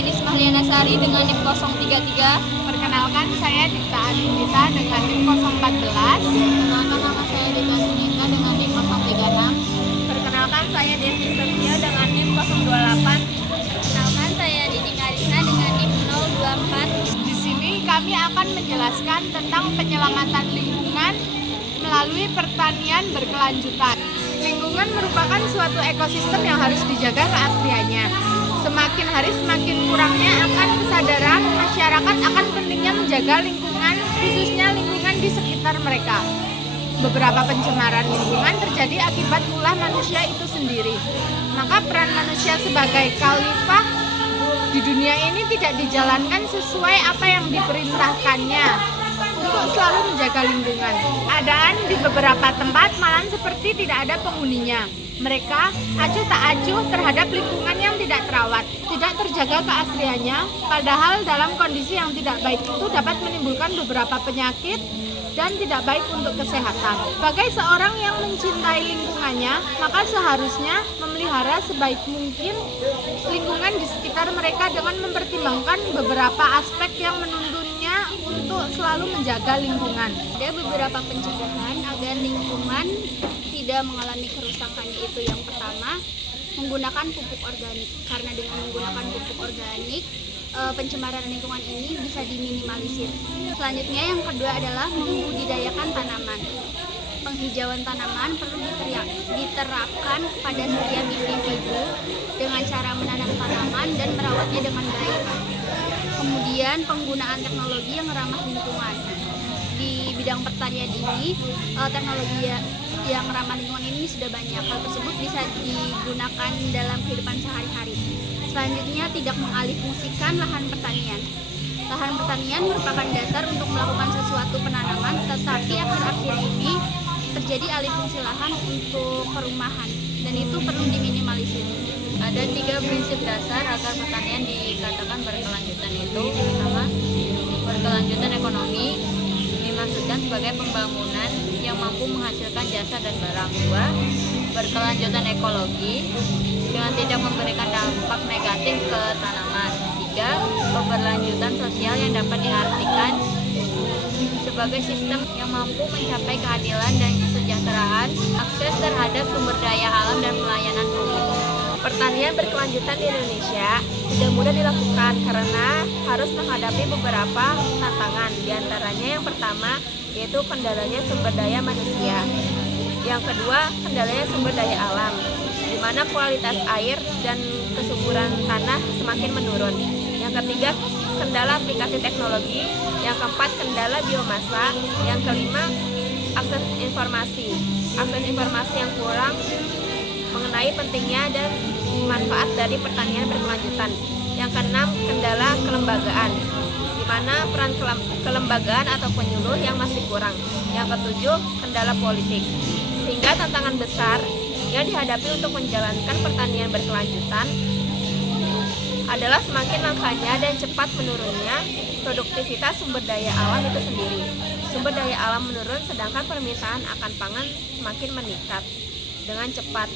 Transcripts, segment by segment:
Denis Mahliana Sari dengan NIM 033. Perkenalkan, saya Dita Adinita dengan NIM 014. Perkenalkan, nama saya Dita Sunita dengan NIM 036. Perkenalkan, saya Devi Setia dengan NIM 028. Perkenalkan, saya Dini Karisna dengan NIM 024. Di sini kami akan menjelaskan tentang penyelamatan lingkungan melalui pertanian berkelanjutan. Lingkungan merupakan suatu ekosistem yang harus dijaga keasliannya. Semakin hari semakin kurangnya akan kesadaran masyarakat akan pentingnya menjaga lingkungan, khususnya lingkungan di sekitar mereka. Beberapa pencemaran lingkungan terjadi akibat ulah manusia itu sendiri. Maka peran manusia sebagai khalifah di dunia ini tidak dijalankan sesuai apa yang diperintahkannya untuk selalu menjaga lingkungan. Keadaan di beberapa tempat malah seperti tidak ada penghuninya. Mereka acuh tak acuh terhadap lingkungan yang tidak terawat, tidak terjaga keasliannya, padahal dalam kondisi yang tidak baik itu dapat menimbulkan beberapa penyakit dan tidak baik untuk kesehatan. Sebagai seorang yang mencintai lingkungannya, maka seharusnya memelihara sebaik mungkin lingkungan di sekitar mereka dengan mempertimbangkan beberapa aspek yang menuntunnya untuk selalu menjaga lingkungan. Ada beberapa pencegahan agar lingkungan tidak mengalami kerusakan, yaitu yang pertama, menggunakan pupuk organik. Karena dengan menggunakan pupuk organik, pencemaran lingkungan ini bisa diminimalisir. Selanjutnya yang kedua adalah membudidayakan tanaman. Penghijauan tanaman perlu diterapkan pada setiap individu dengan cara menanam tanaman dan merawatnya dengan baik. Kemudian penggunaan teknologi yang ramah lingkungan. Di bidang pertanian ini, teknologi yang ramah lingkungan ini sudah banyak. Hal tersebut bisa digunakan dalam kehidupan sehari-hari. Selanjutnya, tidak mengalihfungsikan lahan pertanian. Lahan pertanian merupakan dasar untuk melakukan sesuatu penanaman, tetapi akhir-akhir ini terjadi alih fungsi lahan untuk perumahan, dan itu perlu diminimalisir. Ada 3 prinsip dasar agar pertanian dikatakan berkelanjutan, itu pertama, berkelanjutan ekonomi dimaksudkan sebagai pembangunan yang mampu menghasilkan jasa dan barang. 2, berkelanjutan ekologi dengan tidak memberikan dampak negatif ke tanaman. 3, keberlanjutan sosial yang dapat diartikan sebagai sistem yang mampu mencapai keadilan dan kesejahteraan, akses terhadap sumber daya alam dan pelayanan publik. Pertanian berkelanjutan di Indonesia tidak mudah dilakukan karena harus menghadapi beberapa tantangan. Di antaranya yang pertama yaitu kendalanya sumber daya manusia. Yang kedua, kendalanya sumber daya alam, di mana kualitas air dan kesuburan tanah semakin menurun. Yang ketiga, kendala aplikasi teknologi. Yang keempat, kendala biomasa. Yang kelima, akses informasi. Akses informasi yang kurang mengenai pentingnya dan manfaat dari pertanian berkelanjutan. Yang keenam, kendala kelembagaan, di mana peran kelembagaan atau penyuluh yang masih kurang. Yang ketujuh, kendala politik. Sehingga tantangan besar yang dihadapi untuk menjalankan pertanian berkelanjutan adalah semakin langkanya dan cepat menurunnya produktivitas sumber daya alam itu sendiri. Sumber daya alam menurun sedangkan permintaan akan pangan semakin meningkat dengan cepat.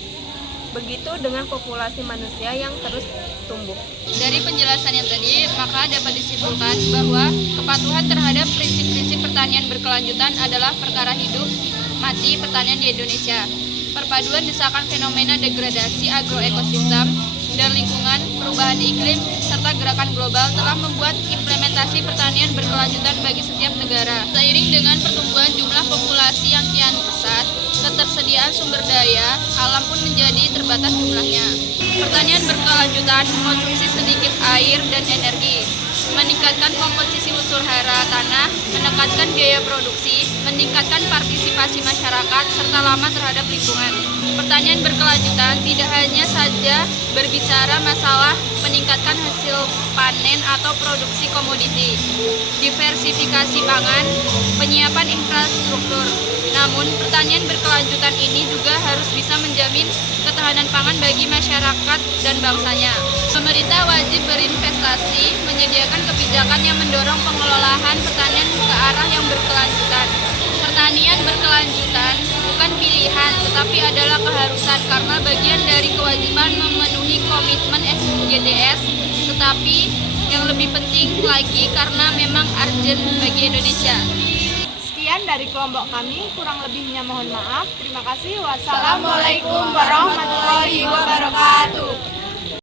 Begitu dengan populasi manusia yang terus tumbuh. Dari penjelasan yang tadi, maka dapat disimpulkan bahwa kepatuhan terhadap prinsip-prinsip pertanian berkelanjutan adalah perkara hidup mati pertanian di Indonesia. Perpaduan desakan fenomena degradasi agroekosistem dan lingkungan, perubahan iklim, serta gerakan global telah membuat implementasi pertanian berkelanjutan bagi setiap negara. Seiring dengan pertumbuhan jumlah populasi yang kian pesat, ketersediaan sumber daya alam pun menjadi terbatas jumlahnya. Pertanian berkelanjutan mengkonsumsi sedikit air dan energi, meningkatkan komposisi unsur hara tanah, menekankan biaya produksi, meningkatkan partisipasi masyarakat, serta ramah terhadap lingkungan. Pertanian berkelanjutan tidak hanya saja berbicara masalah meningkatkan hasil panen atau produksi komoditi, diversifikasi pangan, penyiapan infrastruktur. Namun, pertanian berkelanjutan ini juga harus bisa menjamin ketahanan pangan bagi masyarakat dan bangsanya. Pemerintah wajib berinvestasi, menyediakan kebijakan yang mendorong pengelolaan pertanian ke arah yang berkelanjutan. Pertanian berkelanjutan bukan pilihan, tetapi adalah keharusan karena bagian dari kewajiban memenuhi komitmen SDGs, tetapi yang lebih penting lagi karena memang urgent bagi Indonesia. Sekian dari kelompok kami, kurang lebihnya mohon maaf. Terima kasih. Wassalamualaikum warahmatullahi wabarakatuh.